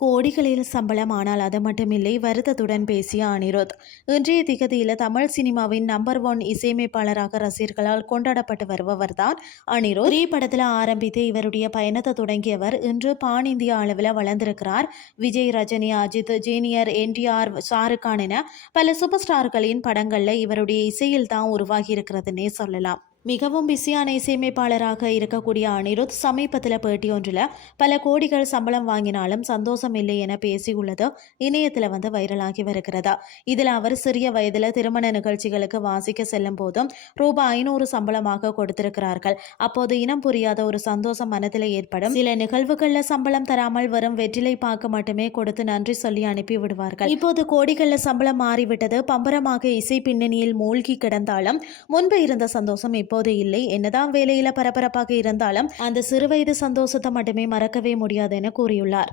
கோடிகளில் சம்பளம் ஆனால் அது மட்டுமில்லை வருத்தத்துடன் பேசிய அனிருத். இன்றைய திகதியில் தமிழ் சினிமாவின் நம்பர் ஒன் இசையமைப்பாளராக ரசிகர்களால் கொண்டாடப்பட்டு வருபவர் தான் அனிருத். ஒரே படத்தில் ஆரம்பித்து இவருடைய பயணத்தை தொடங்கியவர் இன்று பான் இந்திய அளவில் வளர்ந்திருக்கிறார். விஜய் ரஜினி அஜித் ஜீனியர் என்டிஆர் ஷாருக்கான் என பல சூப்பர் ஸ்டார்களின் படங்களில் இவருடைய இசையில் தான் உருவாகியிருக்கிறதுனே சொல்லலாம். மிகவும் பிஸியான இசையமைப்பாளராக இருக்கக்கூடிய அனிருத் சமீபத்தில் பேட்டி ஒன்றில் பல கோடிகள் சம்பளம் வாங்கினாலும் சந்தோஷம் இல்லை என பேசியுள்ளது இணையத்தில் வந்து வைரலாகி வருகிறது? இதில் அவர் சிறிய வயதில் திருமண நிகழ்ச்சிகளுக்கு வாசிக்க செல்லும் போதும் ரூபாய் ஐநூறு சம்பளமாக கொடுத்திருக்கிறார்கள். அப்போது இனம் புரியாத ஒரு சந்தோஷம் மனதில் ஏற்படும். சில நிகழ்வுகளில் சம்பளம் தராமல் வரும் வெற்றிலை பாக்கு மட்டுமே கொடுத்து நன்றி சொல்லி அனுப்பி விடுவார்கள். இப்போது கோடிகளில் சம்பளம் மாறிவிட்டது. பம்பரமாக இசை பின்னணியில் மூழ்கி கிடந்தாலும் முன்பு இருந்த சந்தோஷம் இப்போது இல்லை. என்னதான் வேலையில பரபரப்பாக இருந்தாலும் அந்த சிறுவயது சந்தோஷத்தை மட்டுமே மறக்கவே முடியாது என கூறியுள்ளார்.